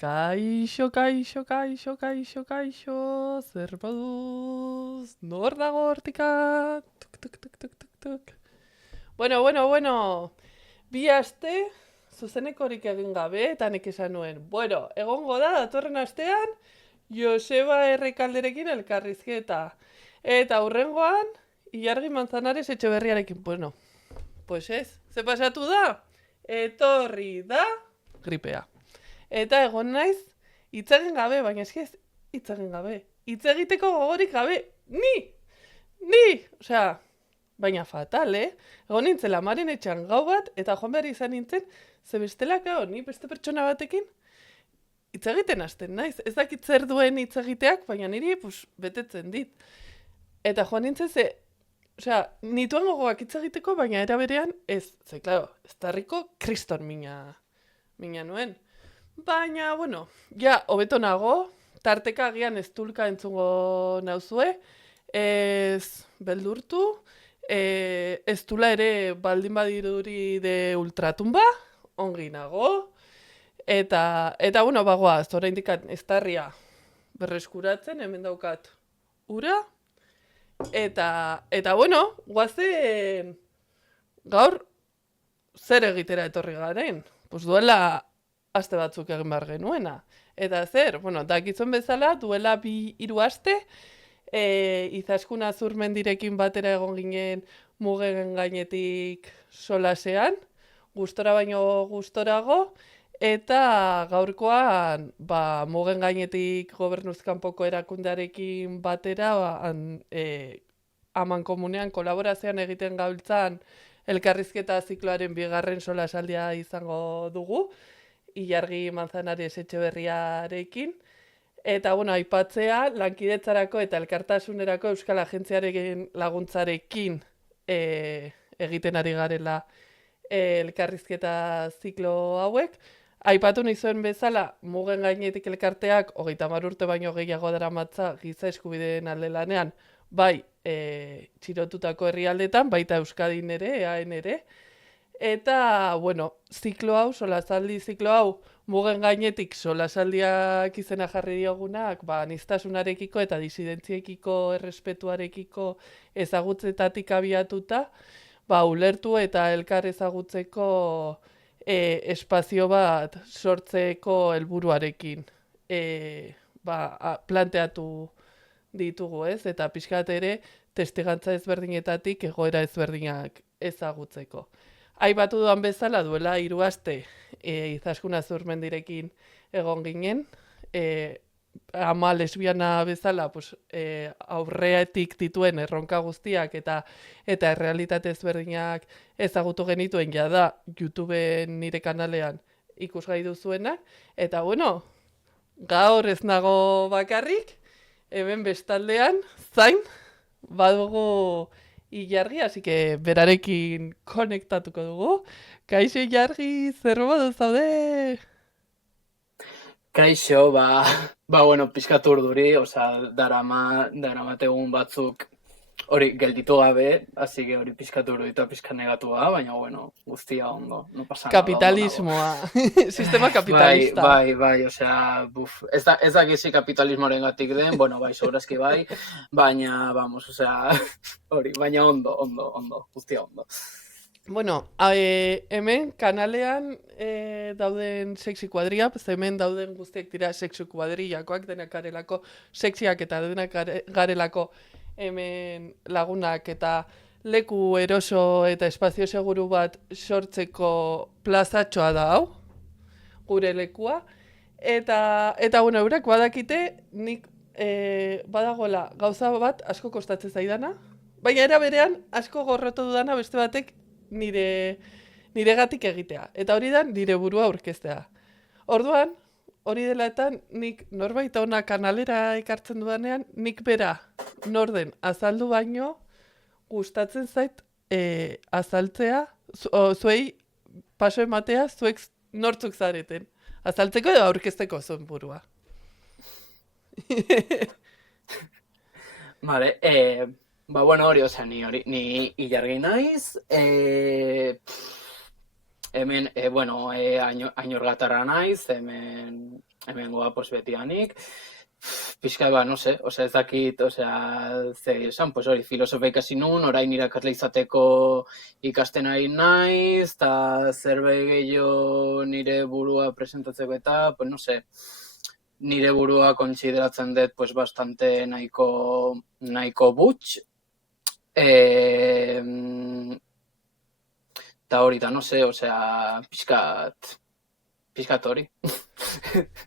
Kaixo, kaixo, kaixo, kaixo, kaixo, zer moduz, nor dago hortika? Tuk, tuk, tuk, tuk, tuk, tuk. Bueno, bi aste, zuzenekorik egin gabe, eta nek esan nuen. Bueno, egongo da, datorren astean, Joseba Errekalderekin elkarrizketa. Eta hurrengoan, Ilargi Manzanares Etxeberriarekin. Bueno, pues ez, ze pasatu da? Etorri da gripea. Eta egon naiz, hitz egin gabe, baina eski ez hitz egin gabe. Hitz egiteko gogorik gabe, ni! Osea, baina fatal, Egon nintzen Lamaren etxean gau bat, eta joan behar izan nintzen, ze bestelaka ni beste pertsona batekin, hitz egiten hasten naiz. Ez dakit zer duen hitz egiteak, baina niri betetzen dit. Eta joan nintzen osea, nituen gogoak hitz egiteko, baina era berean ez. Ze, klaro, ez darriko kriston mina nuen. Baina, bueno, ja, hobeto nago, tarteka agian ez tulka entzungo nauzue, ez beldurtu, ez tula ere baldin badiruri de ultratumba, ongi nago, eta bueno, bagoaz, oraindik ez darria berreskuratzen, hemen daukat ura, eta bueno, guazen gaur zer egitera etorri garen, pues duela aste batzuk egin behar genuena. Eta zer, bueno, dakizuen bezala, duela 2-3 aste, Izaskun Azurmendirekin batera egon ginen mugen gainetik solasean, gustora baino gustorago, eta gaurkoan, mugen gainetik gobernuzkanpoko erakundearekin batera, aman komunean kolaborazioan egiten gabiltzan elkarrizketa zikloaren 2. solasaldia izango dugu, Ilargi Manzanares Etxeberriarekin. Eta, bueno, aipatzea, lankidetzarako eta elkartasunerako Euskal Agentziaren laguntzarekin egiten ari garela elkarrizketa ziklo hauek. Aipatu nizuen bezala, mugen gainetik elkarteak 30 urte baino gehiago daramatza giza eskubideen alde lanean, bai txirotutako herrialdetan, baita Euskadin ere, EAen ere. Eta, bueno, ziklo hau, solasaldi ziklo hau, mugen gainetik solasaldiak izena jarri diogunak, aniztasunarekiko eta disidentziekiko errespetuarekiko ezagutzetatik abiatuta, ulertu eta elkar ezagutzeko espazio bat sortzeko helburuarekin planteatu ditugu, ez? Eta pixkat ere testigantza ezberdinetatik egoera ezberdinak ezagutzeko. Aipatu duan bezala duela 3 aste Izaskun Azurmendirekin egon ginen, ama lesbiana bezala aurretik dituen erronka guztiak eta errealitate ezberdinak ezagutu genituen jada YouTubeen nire kanalean ikusgai duzuenak. Eta bueno, gaur ez nago bakarrik, hemen bestaldean, zain, badugu Ilargi, así que berarekin konektatuko dugu. Kaixo Ilargi, zer modu zaude? Kaixo, bueno, pixkat urduri, daramate egun batzuk hori gelditu gabe, así que hori pixkat urduri eta pixkat negatua, baina bueno, guztia ondo, no pasa nada. Kapitalismoa, sistema kapitalista. Bai, osea, ez da gizi kapitalismoaren gatik den, bueno, bai, segurazki bai, baina, vamos, osea, hori, baina ondo, guztia ondo. Bueno, hemen kanalean dauden sexy kuadria, hemen dauden guztiak dira sexy kuadriakoak, denak garelako sexiak eta denak garelako hemen lagunak eta leku eroso eta espazio seguru bat sortzeko plazatxoa da hau, gure lekua. Eta bueno, eurak badakite nik badagoela gauza bat asko kostatzen zaidana, baina era berean asko gorrotu dudana beste batek nire gatik egitea. Eta hori da nire burua aurkeztea. Orduan, hori dela eta nik norbait ona kanalera ekartzen dudanean, nik bera norden azaldu baino gustatzen zait azaltzea, zuei paso ematea, zuek nortzuk zareten. Azaltzeko edo aurkezteko zuen burua. Vale, bueno, hori, osea, ni Ilargi naiz, hemen, bueno, ainurgatarra naiz, hemengoa pues betianik. Pixka ba, no sé, osea, ez dakit, osea, zer esan, pues hori, filosofia ikasi nun, orain irakasle izateko ikasten ari naiz, eta zerbait gehiago nire burua presentatzeko eta, pues no sé, nire burua kontsideratzen dut, pues bastante nahiko butx, eta hori da, no sé, osea, pixkat hori.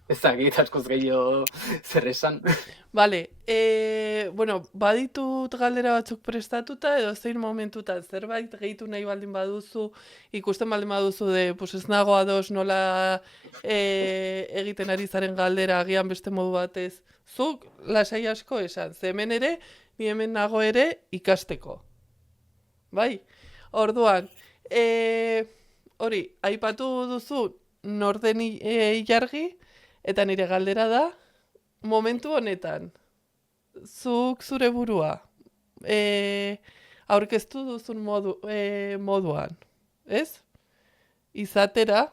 Ez dakit askoz gehiago zer esan. Vale, bueno, baditut galdera batzuk prestatuta edo zein momentutan zerbait gehitu nahi baldin baduzu, ikusten baldin baduzu pues ez nago ados nola egiten ari zaren galdera agian beste modu batez. Zuk lasai asko esan, ze hemen ere, ni hemen nago ere ikasteko. Bai, orduan, hori, aipatu duzu norden ilargi, eta nire galdera da, momentu honetan, zuk zure burua aurkeztu duzun moduan, ez? Izatera,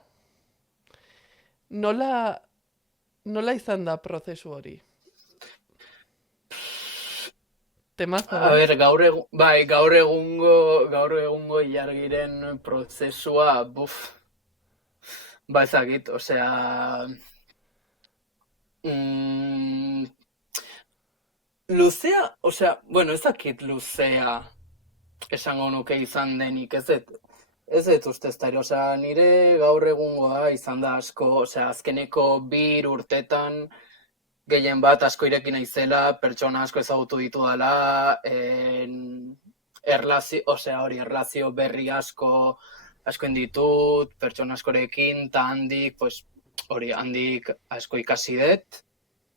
nola izan da prozesu hori? Temazo, A ber, gaur egungo ilargiren prozesua, ba ezagit, osea, luzea, osea, bueno, ez dakit luzea esango nuke izan denik, ez dut uste ezta ere, osea, nire gaur egungoa izan da asko, osea, azkeneko 2 urtetan gehien bat asko ireki naizela, pertsona asko ezagutu ditudala, erlazio berri asko ditut, pertsona askorekin, eta handik, pues, hori, handik asko ikasi dut,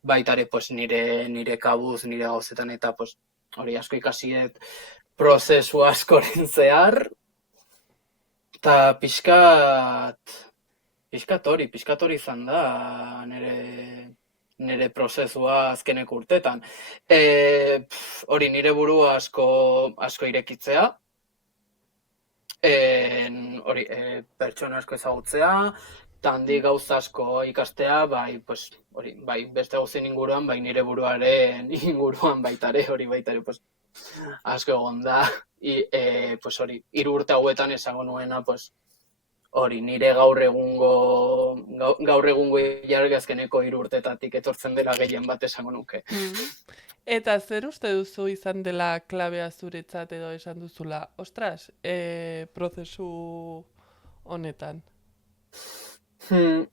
baita ere, pues, nire kabuz, nire gauzetan, eta, pues, hori, asko ikasi dut prozesu askoren zehar, eta pixkat hori izan da, nire prozesua azkeneko urtetan. Hori, nire burua asko irekitzea, hori, pertsona asko ezagutzea, eta handik gauza asko ikastea, bai, pues, hori, bai, beste gauzen inguruan, bai, nire buruaren inguruan baita ere, hori baita ere, pues, asko egon da, pues, hori, 3 urte hauetan esango nuena, pues, hori, nire gaur egungo ilargi azkeneko 3 urtetatik etortzen dela gehien bat esango nuke. Eta zer uste duzu izan dela klabea zuretzat edo esan duzula? Ostras, prozesu honetan.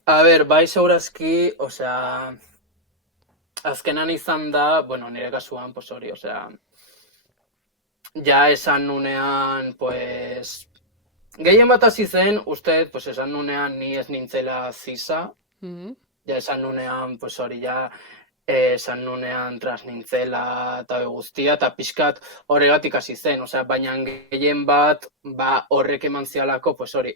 A ber, bai segurazki, osea, azkenan izan da, bueno, nire kasuan, pues hori, osea, ja esan nunean, pues, gehien bat hasi zen, uste, pues esan nunean ni ez nintzela zisa, ja esan nunean, pues hori, ja, esan nunean tras nintzela eta guztia, eta pixkat horregatik hasi zen, osea, baina gehien bat, ba, horrek eman zialako, pues hori,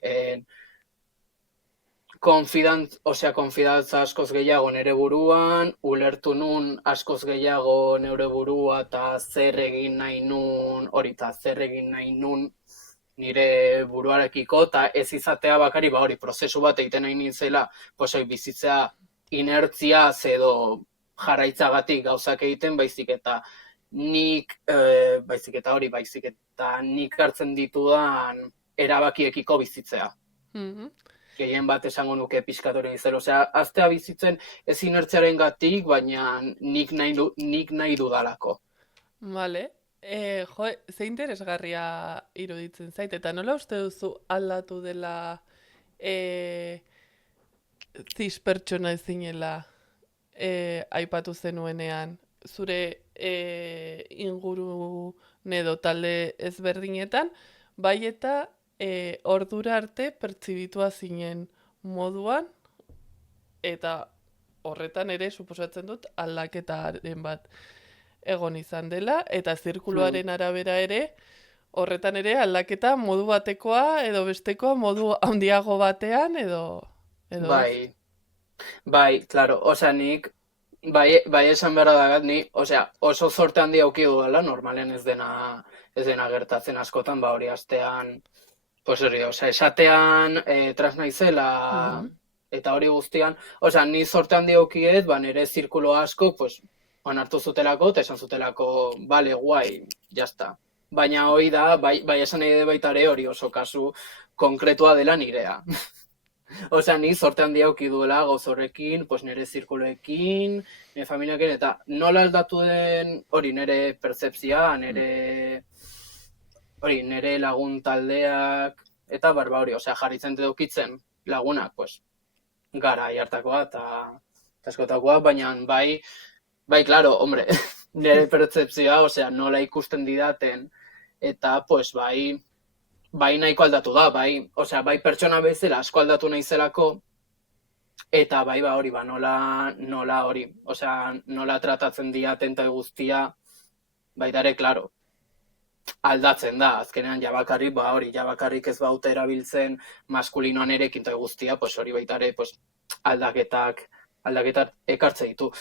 konfidantza askoz gehiago nire buruan, ulertu nun askoz gehiago nire burua eta zer egin nahi nun, hori, eta zer egin nahi nun nire buruarekiko, eta ez izatea bakari, ba hori, prozesu bat egiten nahi nintzela, pues hori, bizitzea inertzia edo jarraitzagatik gauzak egiten, baizik eta nik hartzen ditudan erabakiekiko bizitzea. Gehien bat esango nuke pixkat hori izan, osea, aztea bizitzen ez inertziaren gatik, baina nik nahi dudalako. Vale. Jo, ze interesgarria iruditzen zait, eta nola uste duzu aldatu dela cis pertsona ezinela aipatu zenuenean, zure ingurune edo talde ezberdinetan, bai eta ordura arte pertsibitua zinen moduan, eta horretan ere suposatzen dut aldaketaren bat egon izan dela, eta zirkuluaren arabera ere, horretan ere aldaketa modu batekoa edo bestekoa modu handiago batean edo Bai, claro, osea, nik bai esan behar dagat, ni, osea, oso zorte handi auki dudala, normalen ez dena gertatzen askotan, ba hori astean Pues hori, osea, esatean tras naizela Mhm. eta hori guztian, osea, ni zorte handi aukiet, ba, nire zirkulo asko, pues, onartu zutelako, eta esan zutelako, bale, guai, jazta. Baina hori da, bai esan nahi dut baita ere hori oso kasu konkretua dela nirea. Osea, ni zorte handi auki duela gauz horrekin, pues nire zirkuloekin, nire familiakin, eta nola aldatu den hori nire pertzepzia, nire lagun taldeak, eta barba hori, osea, jarritzen edukitzen lagunak, pues, gara hartakoa eta askotakoa, baina bai, claro, hombre, nire pertzepzioa, osea, nola ikusten didaten, eta, pues, bai nahiko aldatu da, osea, bai pertsona bezala asko aldatu naizelako, eta bai ba hori, nola hori, osea, nola tratatzen diaten eta guztia, baita ere, claro, aldatzen da, azkenean jabakarrik ez baute erabiltzen maskulinoan erekin eta guztia, pues hori baita ere, pues, aldaketak ekartze ditu.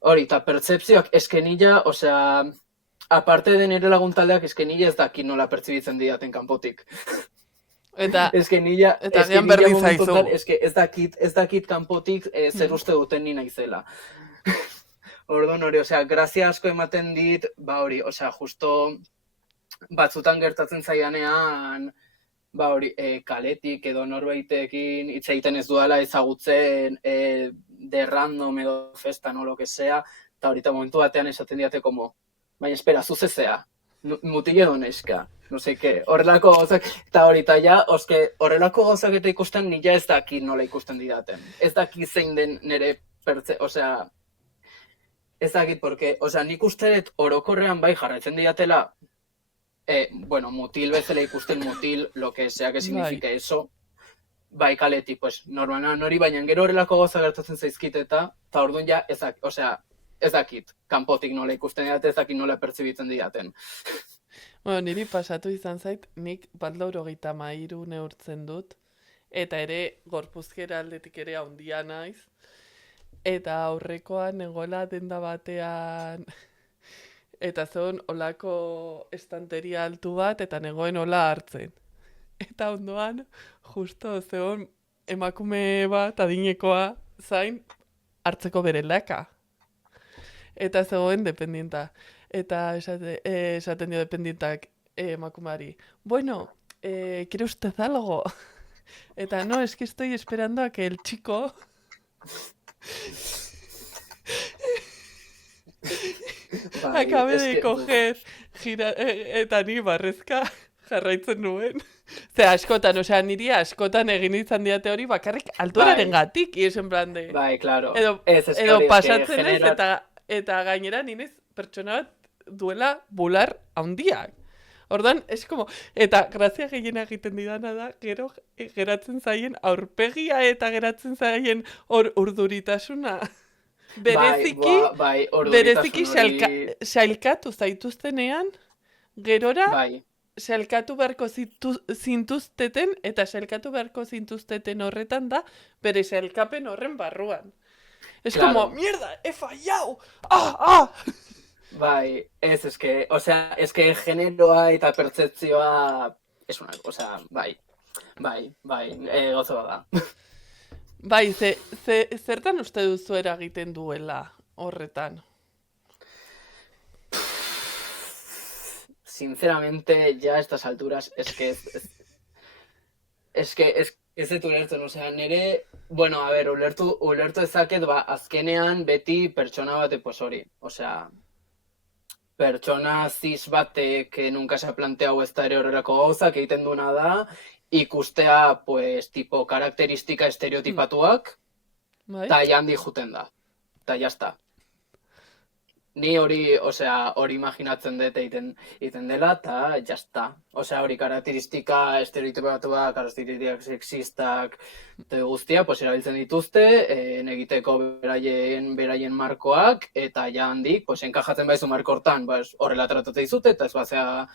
Hori, eta pertzepzioak eskenila, osea, aparte de nire lagun taldeak, eskenila ez dakit nola pertzibitzen didaten kanpotik. Eta Eskenila agian berdin zaizu. momentutan, ez dakit kanpotik zer uste duten ni naizela. Orduan hori, osea, grazia asko ematen dit, ba hori, osea, justo batzutan gertatzen zaianean, ba hori, kaletik edo norbaitekin hitz egiten ez duela ezagutzen de random edo festan o lo que sea, eta horita momentu batean esaten diate como, baina espera, zuzezea, mutile edo neska, no sé qué, horrelako gauzak, eta horita ja, oske, horrelako gauzak eta ikusten nila ez dakit nola ikusten didaten. Ez dakit zein den nire osea, ez dakit, porque, osea, nik uste dut orokorrean bai jarraitzen didatela, bueno, mutil bezala ikusten mutil, lo que sea que signifique eso, bai kaletik, pues, normalan hori, baina gero horrelako gauza gertatzen zaizkit eta orduan ja, ez dakit, kanpotik nola ikusten didaten, ez dakit nola pertzibitzen didaten. Bueno, niri pasatu izan zait, nik bat laurogeita mairu neurtzen dut, eta ere gorpuzkera aldetik ere handia naiz, eta aurrekoan negoela denda batean, eta zegoen olako estanteria altu bat, eta negoen ola hartzen. Eta ondoan, justo zegoen emakume bat adinekoa zain hartzeko bere laka. Eta zegoen dependienta. Eta esaten dio dependientak emakumari. Bueno, ¿quiere usted algo? Eta no, es que estoy esperando a que el chico... acabe de coger eta ni barrezka jarraitzen nuen. Askotan, niri askotan egin izan diate hori bakarrik alturaren gatik, y es en plan de... Bai, claro. Edo pasatzen ez, eta gainera ninez pertsona bat duela bular handiak. Ordan, es como, eta grazia gehiena egiten didana da, gero geratzen zaien aurpegia eta geratzen zaien urduritasuna. Bereziki sailkatu zaituztenean, gerora sailkatu beharko zintuzteten, eta sailkatu beharko zintuzteten horretan da, bere sailkapen horren barruan. Es como, mierda, he fallado! ¡Ah! Bai, es que generoa eta pertzepzioa, es una, bai, gozo da. Bai, zertan uste duzu eragiten duela horretan? Sinceramente, ya a estas alturas, es que ez dut ulertzen, nire, bueno, a ver, ulertu ezaket, azkenean beti pertsona bate, pues hori, pertsona cis batek nunca se ha planteado esta ere horrelako gauzak egiten duna da, ikustea, pues, tipo, karakteristika estereotipatuak, eta jandi juten da. Eta jazta. Ni hori imaginatzen dut egiten dela, eta jazta. Hori karakteristika estereotipatuak, karakteristikak sexistak, eta guztia, pues, erabiltzen dituzte, egiteko beraien markoak, eta jandik, pues, enkajatzen baizu marko hortan, pues, horrela tratatzen dizute, eta ez bazea...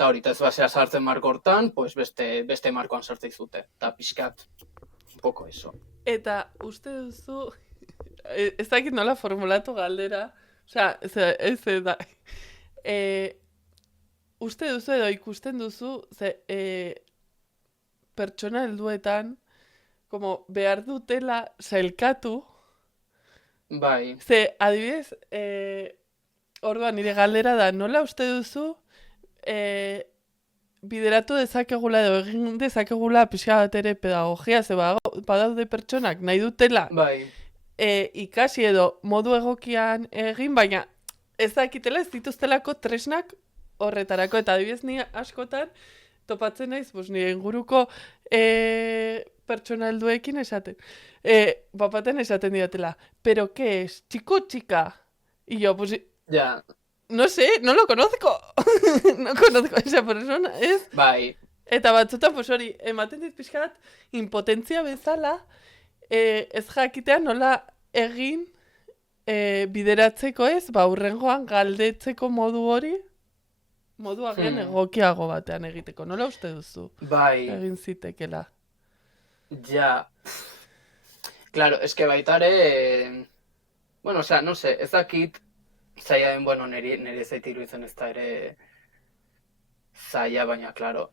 Eta hori, ez basea sartzen marko hortan, pues beste markoan sartzen zute. Eta pixkat, un poco eso. Eta uste duzu, ez dakit nola formulatu galdera, ez da, uste duzu edo ikusten duzu, pertsona helduetan, como behar dutela sailkatu, Bai, adibidez, orduan nire galdera da, nola uste duzu bideratu dezakegula edo egin dezakegula pixka bat ere pedagogia, badaude pertsonak nahi dutela bai. ikasi edo modu egokian egin, baina ez dakitela ez dituztelako tresnak horretarako, eta adibidez ni askotan topatzen naiz, nire inguruko pertsona helduekin esaten. Bapaten esaten diatela, pero ¿qué es? ¿Chico o chica? Y yo, Ja, no sé, no lo conozco. No conozco a esa persona, ez? bai. Eta batzutan, hori, ematen dit pixkat, impotentzia bezala, ez jakitea nola egin bideratzeko ez, hurrengoan galdetzeko modu hori, modu agian egokiago batean egiteko. Nola uste duzu? Bai, Egin zitekela. ja. Claro, es que baitare, bueno, osea, no sé, ez dakit zaila den, bueno, nire zait iruditzen ez da ere zaila, baina, claro.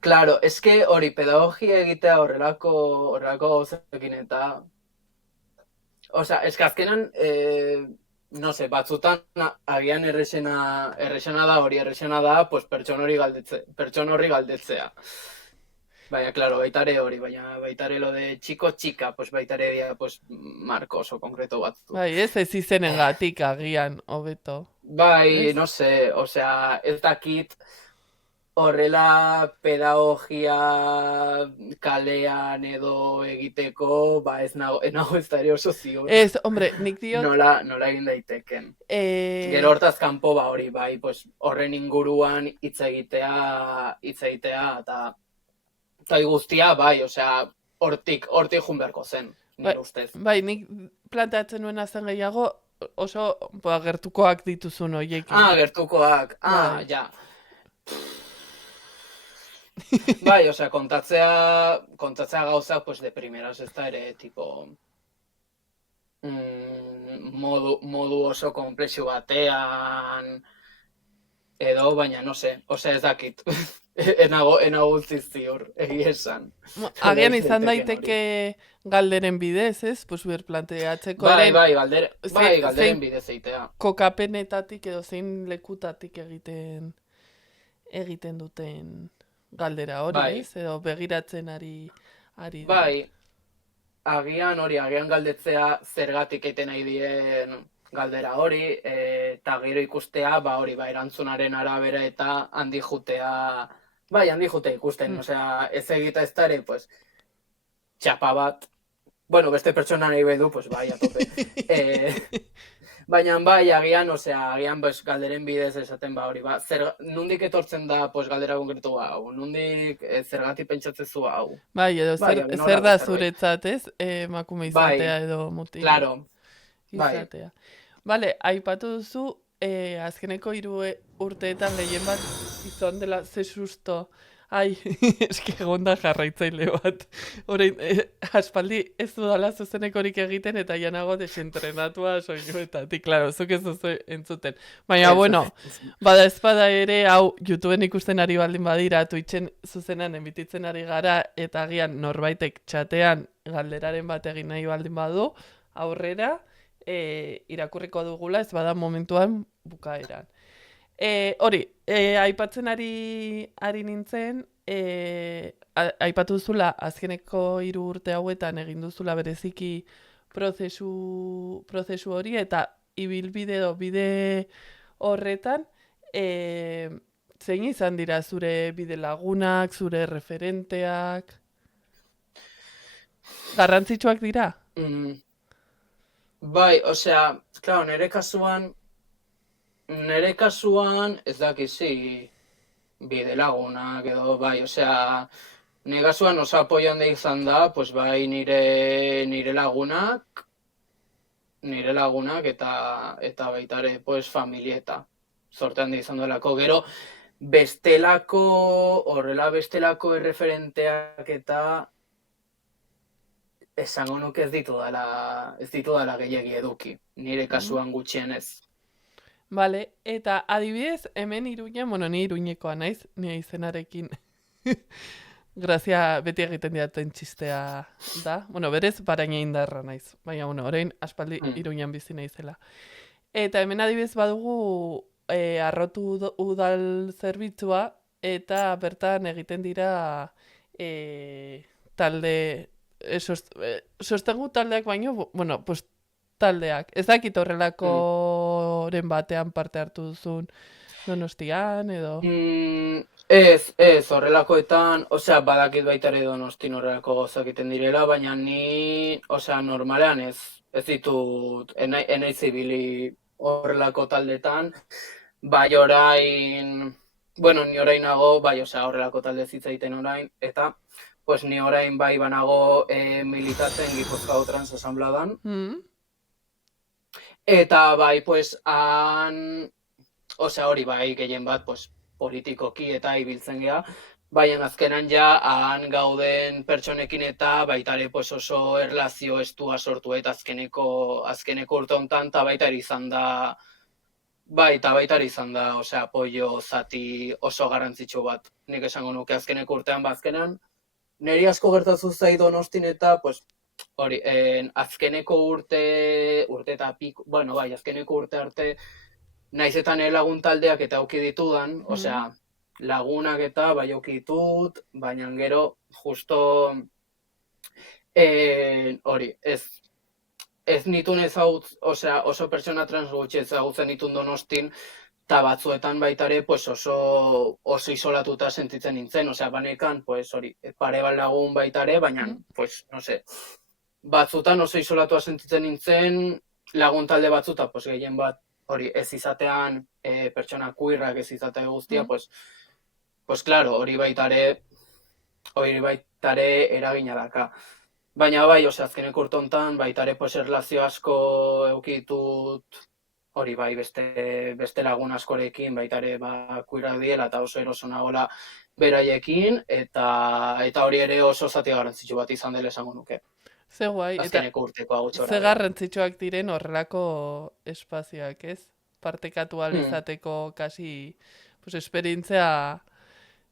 Claro, es que hori pedagogia egitea horrelako gauzekin eta... Osea, es que azkenan, no sé, batzutan agian errexena da, pues pertson horri galdetzea. Baina, claro, baitare hori, baina baitare lo de chico-chica, pues baitare dia, pues, marko oso konkreto batzu. Bai, ez izenengatik agian, hobeto. Bai, Ez? no sé, osea, ez dakit horrela pedagogia kalean edo egiteko, ez nago ez da ere oso ziur. Ez, hombre, nik diot... Nola egin daiteken. Gero hortaz kanpo hori, bai, pues, horren inguruan hitz egitea, eta guztia, bai, osea, hortik jun beharko zen, nire ustez. Bai, nik planteatzen nuena zen gehiago, oso gertukoak dituzun horiekin. Gertukoak, ja. Bai, osea, kontatzea gauza, pues, de primeras ez da ere, tipo, modu oso komplexu batean, edo, baina, no sé, osea, ez dakit. Enago utzi ziur, egia esan. Agian izan daiteke galderen bidez, ez? Pues planteatzeko... Bai, galderen bidez eitea. Kokapenetatik edo zein lekutatik egiten duten galdera hori, ez? Edo begiratzen ari Bai, agian galdetzea zergatik egiten nahi dien galdera hori, eta gero ikustea, erantzunaren arabera eta handi jutea ikusten, osea, ez egita ez dare, pues, txapa bat, bueno, beste pertsona nahi bedu, pues, bai, atope. Baina, bai, agian, pues, galderen bidez esaten, hori, nondik etortzen da, pues, galdera konkretu hau, nondik zergatik pentsatzezu hau. Bai, edo zer da zuretzat, ez? Emakume izatea edo mutil. Claro, izatea. Bale, aipatu duzu, azkeneko 3 urteetan gehien bat izan dela ze susto. Ai, eski egonda jarraitzaile bat. Horein, aspaldi ez dudala zuzenekorik egiten eta janago desentrenatua soinuetatik, klaro, zuk ez duzu entzuten. Baina, bueno, bada ezpada ere, hau, YouTubeen ikusten ari baldin badira, Twitchen zuzenan emititzen ari gara, eta agian norbaitek txatean galderaren bat egin nahi baldin badu, aurrera, irakurriko dugula, ez bada momentuan bukaeran. Hori, aipatzen ari nintzen, aipatu duzula azkeneko 3 urte hauetan egin duzula bereziki prozesu hori, eta ibilbide edo bide horretan, zein izan dira zure bide lagunak, zure referenteak? Garrantzitsuak dira? Bai, osea, claro, nire kasuan ez dakizi bide lagunak edo, bai, osea, nire kasuan oso apoio handi izan da, pues bai, nire lagunak eta baitare, pues, familieta. Zorte handi izan duelako. Gero, bestelako erreferenteak eta esango nuke ez ditu dala gehiegi eduki, nire kasuan gutxienez. Vale, eta adibidez, hemen Iruñan, bueno, ni Iruñekoa naiz, ni izenarekin grazia beti egiten diaten txistea da. Bueno, berez, baraina indarra naiz. Baina, bueno, orain aspaldi Mm. Iruñan bizi naizela. Eta hemen adibidez badugu arrotu udal zerbitzua, eta bertan egiten dira talde, sostengu taldeak baino, bueno, pues taldeak. Ez dakit horrelakoren batean parte hartu duzun Donostian edo... Ez, horrelakoetan, osea, badakit baita ere Donostin horrelako gauzak egiten direla, baina ni, osea, normalean ez ditut, enaiz ibili horrelako taldetan, bai orain, bueno, ni orain nago, bai, osea, horrelako talde zitzaiten orain, eta, pues ni orain bai banago militatzen Gipuzkoako Trans Asambladan, eta bai, pues, osea, hori bai, gehien bat, pues, politikoki eta ibiltzen gea, baina azkenan ja han gauden pertsonekin eta baita ere pues, oso erlazio estua sortu eta azkeneko urte honetan eta baita ere izan da osea, apoio zati oso garrantzitsu bat. Nik esango nuke azkeneko urtean bazkenan, niri asko gertatu zait Donostin eta pues, hori, azkeneko urte eta piko, bueno, bai, azkeneko urte arte naiz eta lagun taldeak eta auki ditudan, osea, lagunak eta bai auki ditut, baina gero justo hori, ez nituen ezagutz, osea, oso pertsona trans gutxi ezagutzen ditun Donostin, eta batzuetan baita ere pues oso isolatuta sentitzen nintzen, osea, banekan, pues hori, pare bat lagun baita ere, baina, pues, no sé, batzutan oso isolatua sentitzen nintzen, lagun talde batzuta, pues gehien bat, hori, ez izatean pertsona queerrak ez izatea guztia, pues claro, hori baita ere eragina daka. Baina bai, osea, azkeneko urte honetan, baita ere pues erlazio asko eduki ditut, hori bai, beste lagun askorekin, baita ere queerak diela eta oso eroso nagola beraiekin, eta hori ere oso zati garrantzitsu bat izan dela esango nuke. Ze guai, eta Azkeneko urtekoa gutxora. ze garrantzitsuak diren horrelako espazioak, ez? Partekatu ahal izateko kasi, pues, esperientzia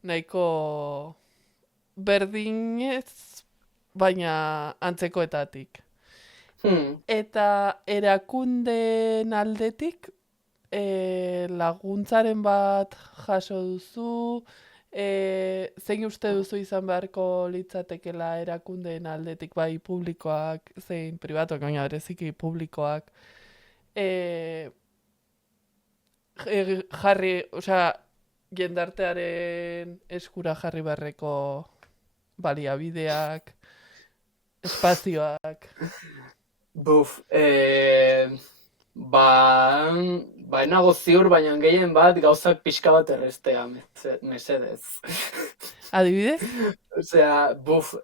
nahiko berdinez, baina antzekoetatik. Eta erakunden aldetik laguntzaren bat jaso duzu, zein uste duzu izan beharko litzatekela erakundeen aldetik, bai publikoak, zein pribatuak, baina bereziki publikoak, jarri, osea, jendartearen eskura jarri beharreko baliabideak, espazioak. Buf, ba nago ziur, baina gehien bat gauzak pixka bat errestea, mesedez. Adibidez? Osea, buf,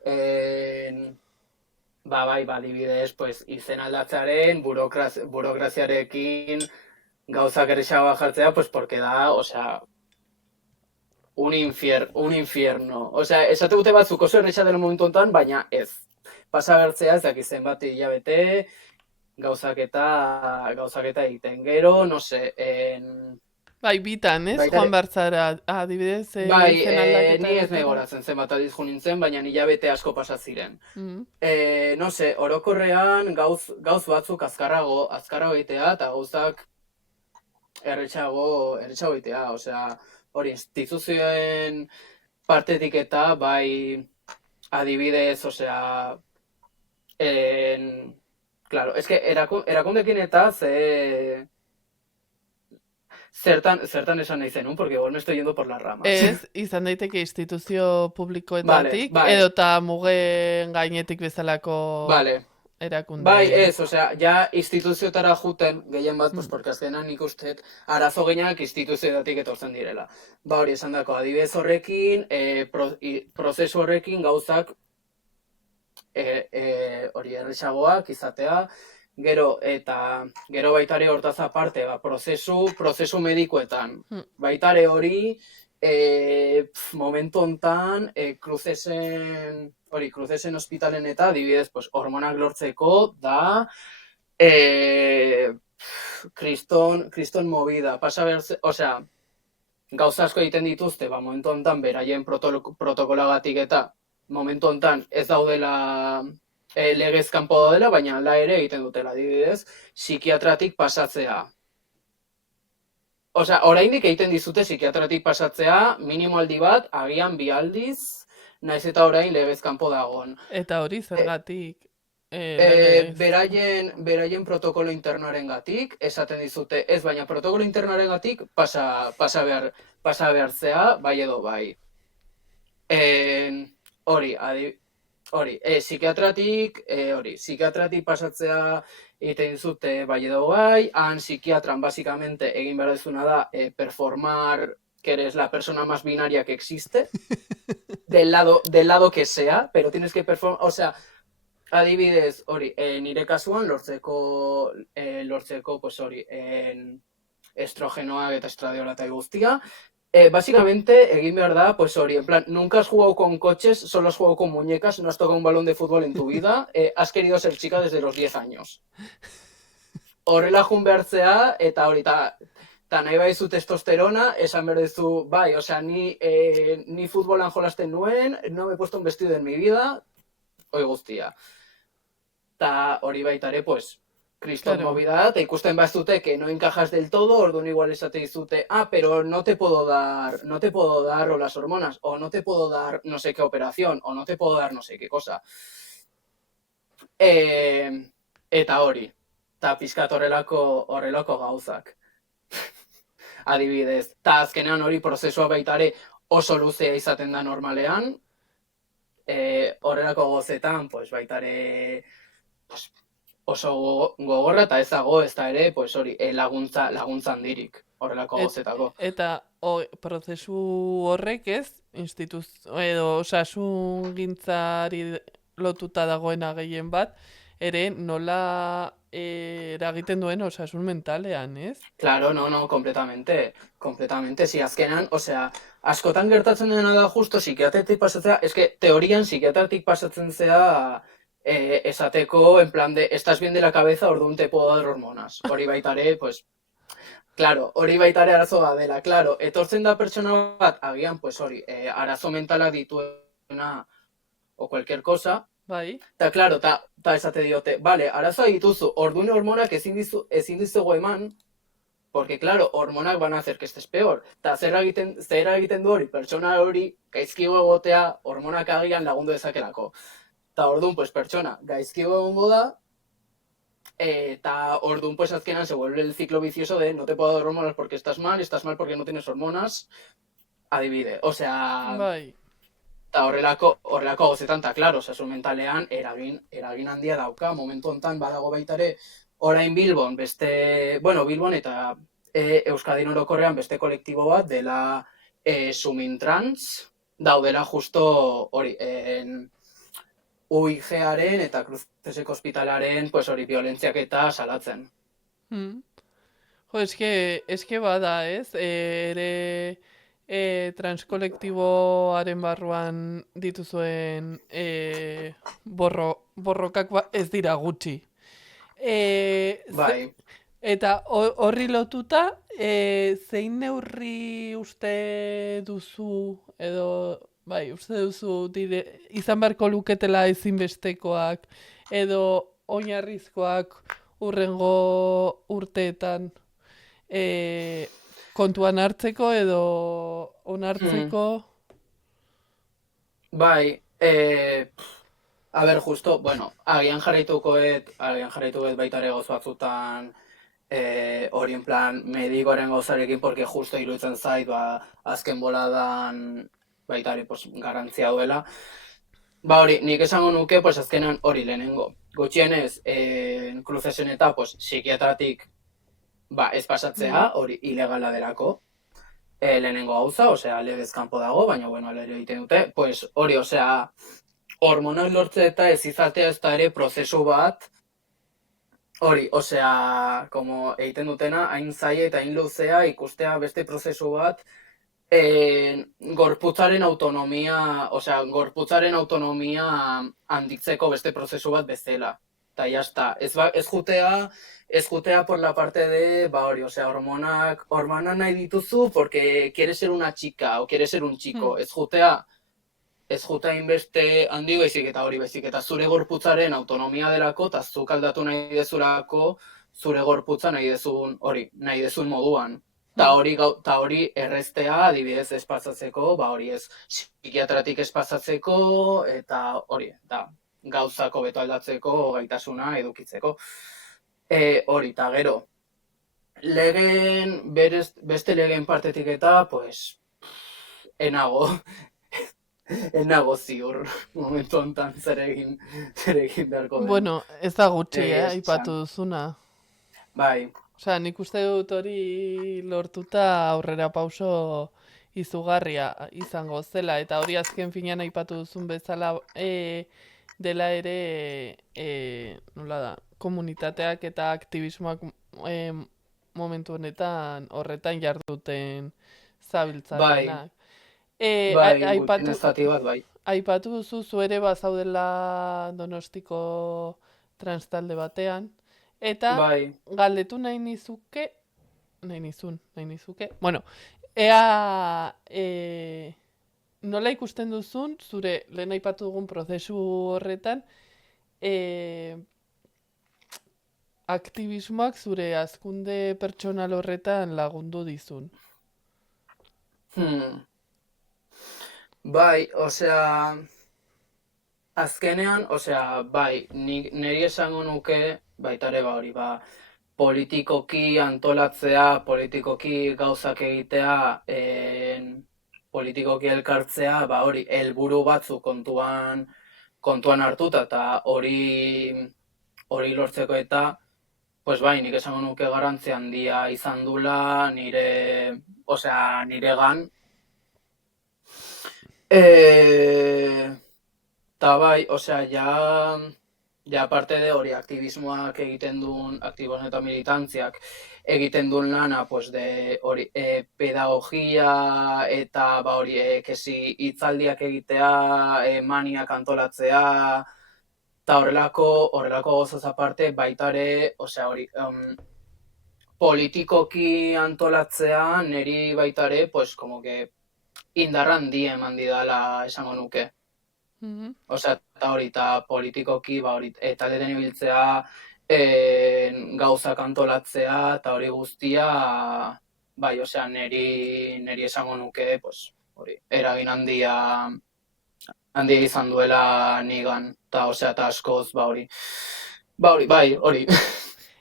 bai, adibidez, pues, izen aldatzearen, burokraziarekin gauzak errexagoa jartzea, pues, porque da, osea, un infierno. Osea, esate dute batzuk oso errexa dela momentu honetan, baina ez. Pasa bertzea, ez dakit zenbat hilabete, gauzak eta egiten. Gero, no se, Bai, bitan, ez? Joan Bartzara, adibidez, bai, ni ez nahi goratzen zenbat adiz jo nintzen, baina hilabete asko pasa ziren. No se, orokorrean gauz batzuk azkarrago egitea, eta gauzak erretxago egitea, osea, hori instituzioen partetik eta bai adibidez, osea, claro, es que erakundekin eta zertan esan nahi zenun, porque igual me estoy yendo por las ramas. Ez, izan daiteke instituzio publikoetatik, edota mugen gainetik bezalako erakunde. Bai, ez, osea, ja instituzioetara juten gehien bat, pues, porque azkenan nik uste arazo gehienak instituzioetatik etortzen direla. Ba, hori esan dako, adibidez horrekin, prozesu horrekin gauzak hori errexagoak izatea, gero baitare hortaz aparte, prozesu medikoetan. Baitare hori, momentu hontan, Kruzesen ospitalen eta, adibidez, hormonak lortzeko, da, Kriston movida, pasa berze, osea, gauza asko egiten dituzte, ba, momentu honetan, beraien protokolagatik eta momentu honetan ez daudela legez kanpo daudela, baina la ere egiten dutela, adibidez, psikiatratik pasatzea. Osea, oraindik egiten dizute psikiatratik pasatzea, minimo aldi bat, agian 2 aldiz, naiz eta orain legez kanpo dagon. Eta hori zergatik legez. Beraien protokolo internoarengatik esaten dizute, ez baina protokolo internoarengatik pasa behartzea, bai edo bai. Hori, psikiatratik pasatzea egiten dizute bai edo bai, han psikiatran basicamente egin behar dezuna da performar que eres la persona más binaria que existe, del lado que sea, pero tienes que performar, o sea, adibidez, hori, nire kasuan lortzeko, pues hori, estrogenoak eta estradiola eta guztia, básicamente, egin behar da, pues hori, en plan, nunca has jugado con coches, solo has jugado con muñecas, no has tocado un balón de fútbol en tu vida, has querido ser chica desde los 10 años. Horrela jun behartzea, eta hori, eta nahi baizu testosterona, esan behar duzu, bai, osea, ni futbolan jolasten nuen, no me he puesto un vestido en mi vida, hoi guztia. Eta hori baita ere, pues, kriston Claro. movida da, eta ikusten bazute que no encajas del todo, orduan igual esate dizute, pero no te puedo dar o las hormonas, o no te puedo dar no sé qué operación, o no te puedo dar no sé qué cosa. Eta hori, eta pizkat horrelako gauzak. Adibidez, eta azkenean hori prozesua baita ere oso luzea izaten da normalean, horrelako gozetan, pues baita ere, pues, oso gogorra eta ezago ez da ere, pues hori, laguntza handirik horrelako gozetako. Eta prozesu horrek ez, edo osasun gintzari lotuta dagoena gehien bat, ere nola eragiten duen osasun mentalean, ez? Claro, no, completamente, si azkenan, osea, askotan gertatzen dena da justo psikiatritik pasatzea, eske teorian psikiatritik pasatzen zea esateko, en plan de, estás bien de la cabeza, orduan te puedo dar hormonas. Hori baitare, pues, claro, hori baitare arazoa dela, claro, etortzen da pertsona bat, agian, pues hori, arazo mentalak dituena, o cualquier cosa, Bai, eta, claro, eta esate diote, vale, arazoa dituzu, orduan hormonak ezin dizugu eman, porque, claro, hormonak van a hacer que estés peor. Eta zer egiten du hori, pertsona hori gaizkigo egotea hormonak agian lagundu dezakelako. Eta orduan, pues, pertsona gaizkigo egongo da, eta orduan, pues, azkenan se vuelve el ciclo vicioso de no te puedo dar hormonas porque estás mal porque no tienes hormonas, adibide. Osea, bai. eta horrelako gozetan, eta, klaro, osasun mentalean eragin handia dauka, momentu honetan badago baita ere, orain Bilbon Bilbon eta Euskadin orokorrean beste kolektibo bat dela Sumintrans, daudela justo hori, UIG-aren eta Cruceseko ospitalaren, pues hori, violentziak eta salatzen. Jo, eske bada, ez? Ere transkolektiboaren barruan dituzuen borrokak ez dira gutxi. Bai. Eta horri lotuta, zein neurri uste duzu, edo, bai, uste duzu izan beharko luketela ezinbestekoak, edo oinarrizkoak hurrengo urteetan kontuan hartzeko edo onartzeko? Bai, a ber, justo, bueno, agian jarraitukoet baita ere gozo batzutan hori en plan medikoaren gauzarekin, porque justo iruditzen zait, azken boladan baita ere garantzia duela. Ba hori, nik esango nuke, pues azkenan hori lehenengo. Gutxienez, Crucesen eta psikiatratik ez pasatzea, hori ilegala delako. Lehenengo gauza, osea, legez kanpo dago, baina, bueno, alere egiten dute, pues hori, osea, hormonak lortze eta ez izatea ez da ere prozesu bat, hori, osea, como egiten dutena, hain zaila eta hain luzea ikustea beste prozesu bat, gorputzaren autonomia handitzeko beste prozesu bat bezala. eta jazta. Ez jutea por la parte de, ba hori, osea, hormonak nahi dituzu porque quieres ser una chica o quieres ser un Hmm. chico. Ez jutea inbeste handi baizik eta hori baizik eta zure gorputzaren autonomia delako eta zuk aldatu nahi dezulako zure gorputza nahi dezun moduan. Hmm. Ta hori erreztea adibidez espazatzeko, ba hori ez psikiatratik espazatzeko eta hori, eta gauzako beto aldatzeko gaitasuna edukitzeko. Hori, eta gero, beste legeen partetik eta, pues, enago, enago ziur momentu honetan zer egin beharko den. Bueno, ez da gutxi, Egia aipatu esan. duzuna. Bai, Osea, nik uste dut hori lortuta aurrera pauso izugarria izango zela, eta hori azken finean aipatu duzun bezala dela ere, nola da, komunitateak eta aktivismoak momentu honetan horretan jarduten bai, zabiltzatenak. bai, Aipatu, gutxienez zati bat, bai. aipatu duzu zu ere bazaudela Donostiko transtalde batean, eta Bai, galdetu nahi nizuke, bueno, ea nola ikusten duzun, zure lehen aipatu dugun prozesu horretan, e, aktivismoak zure hazkunde pertsonal horretan lagundu dizun. hmm. Bai, osea, azkenean, osea, bai, niri esango nuke, baita ere, ba hori, ba, politikoki antolatzea, politikoki gauzak egitea, politikoki elkartzea, ba hori, helburu batzu kontuan hartuta, eta hori lortzeko eta, pues bai, nik esango nuke garrantzi handia izan dula niregan. Eta bai, osea, ja aparte de hori aktivismoak aktiboen eta militantziak egiten duen lana, pues de hori pedagogia eta ba hori kesi hitzaldiak egitea, maniak antolatzea, eta horrelako gozaz aparte baita ere, osea hori, politikoki antolatzea niri baita ere, pues como que indarra handia eman didala esango nuke. Mhm. Osea, eta hori, eta politikoki, ba hori, taldetan ibiltzea, gauzak antolatzea, eta hori guztia, bai, osea, neri esango nuke, pues, hori, eragin handia izan duela nigan, eta osea, eta askoz, bai, hori,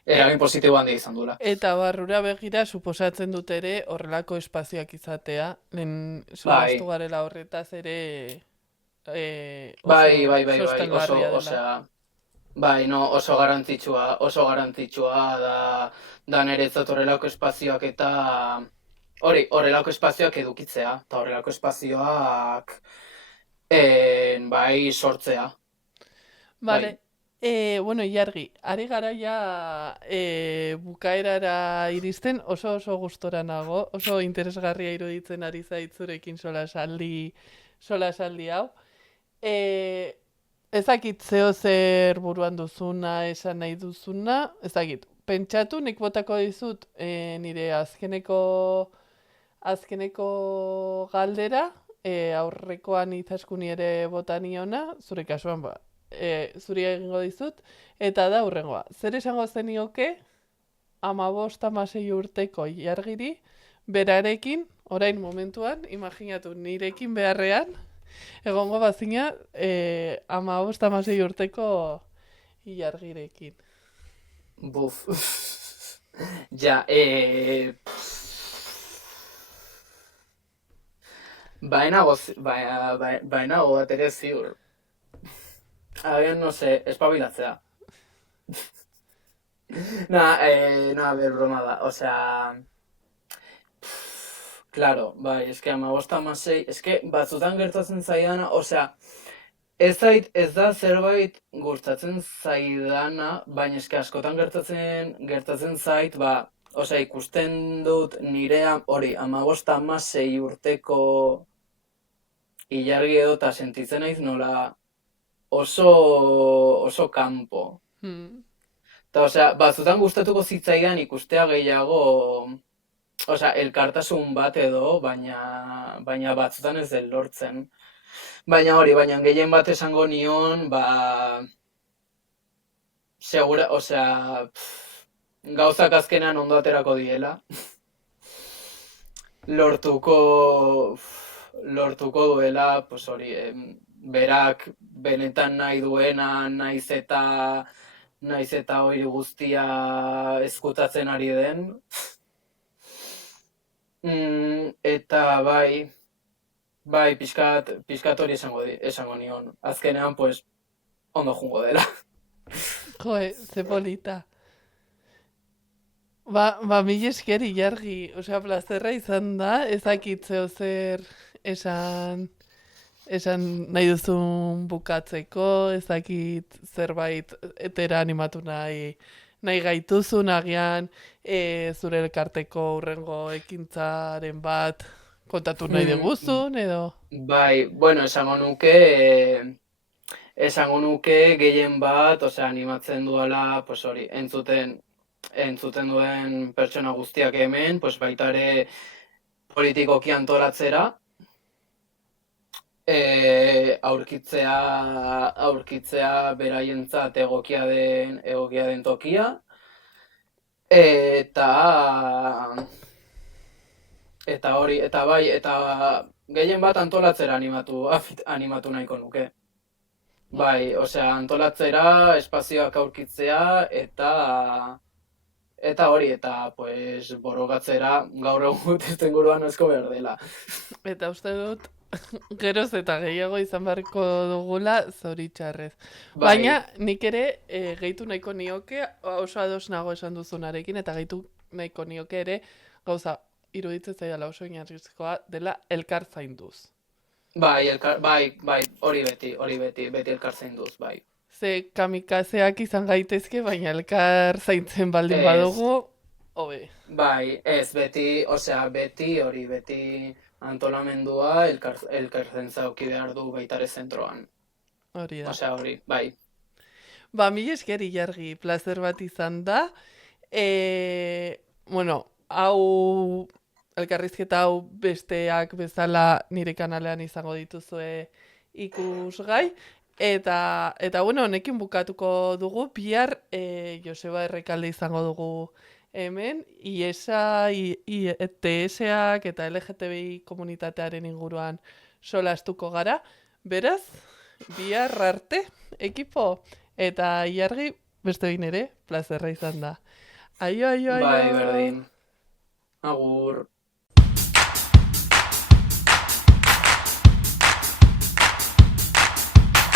eragin positibo handia izan duela. Eta barrura begira suposatzen dut ere horrelako espazioak izatea, lehen solastu Bai, garela horretaz ere bai, oso sostengarria dela. osea, bai, no, oso garantzitsua da niretzat horrelako espazioak eta horrelako espazioak edukitzea, eta horrelako espazioak bai sortzea, bai. Vale, bueno, Ilargi, ari gara ja bukaerara iristen, oso gustora nago, oso interesgarria iruditzen ari zaitzurekin solasaldi hau. Ezakit zeo zer buruan duzuna, esan nahi duzuna, ezakit. Pentsatu, nik botako dizut nire azkeneko galdera, aurrekoan izaskuni ere botaniona, zure kasuan ba, zuri egingo dizut, eta da hurrengoa. Zer esango zenioke 15-16 urteko Ilargiri, berarekin, orain momentuan, imaginatu nirekin beharrean, egongo bazina 15-16 urteko Ilargirekin. Buf. Ja, bainago bat ere ziur. Agian, no sé, espabilatzea. A ver, broma da, osea... Claro, bai, eske 15-16, eske batzutan gertatzen zaidana, osea, ez da zerbait gustatzen zaidana, baina eske askotan gertatzen zait, ba, osea, ikusten dut nire hori 15-16 urteko Ilargi edo eta sentitzen naiz nola oso kanpo. Hmm. Eta, osea, batzutan gustatuko zitzaidan ikustea gehiago, osea, elkartasun bat edo, baina batzutan ez den lortzen. Baina gehien bat esango nion, segura, osea, gauzak azkenean ondo aterako diela. Lortuko, lortuko duela, pues hori, berak benetan nahi duena, naiz eta hori guztia ezkutatzen ari den. Eta bai, pixkat hori esango nion. Azkenean, pues, ondo jungo dela. Joe, ze polita. Mila esker Ilargi, osea, plazerra izan da, ezakitzeo zer esan, esan nahi duzun bukatzeko, ezakit zerbait etera animatu nahi gaituzun, agian zure elkarteko hurrengo ekintzaren bat kontatu nahi diguzun, edo... Bai, bueno, esango nuke gehien bat, osea, animatzen duela, pues hori, entzuten duen pertsona guztiak hemen, pues baita ere politikoki antolatzera, aurkitzea beraientzat egokia den tokia, eta hori, eta bai, eta gehien bat antolatzera animatu nahiko nuke. Bai, osea, antolatzera, espazioak aurkitzea, eta hori, eta pues borokatzera gaur egun testuinguruan asko behar dela. Eta uste dut, geroz eta gehiago izan beharko dugula zoritxarrez. Bai, Baina nik ere gehitu nahiko nioke, oso ados nago esan duzunarekin, eta gehitu nahiko nioke ere, gauza, iruditzen zaidala oso oinarrizkoa dela elkar zainduz. bai, hori beti elkar zainduz, bai. Ze kamikazeak izan gaitezke, baina elkar zaintzen baldin Ez, badugu, hobe. bai, ez, osea, beti antolamendua elkartzen zauki behar du baitare zentroan. Hori da. Osea, hori, bai. Mila esker Ilargi, plazer bat izan da. Bueno, hau elkarrizketa hau besteak bezala nire kanalean izango dituzue ikusgai. Eta bueno, honekin bukatuko dugu, bihar Joseba Errekalde izango dugu hemen, IESA, TSak eta LGTBI komunitatearen inguruan solastuko gara. Beraz, bihar arte, ekipo, eta Ilargi beste behin ere, plazerra izan da. Aio, aio, aio. Bai, berdin. Agur.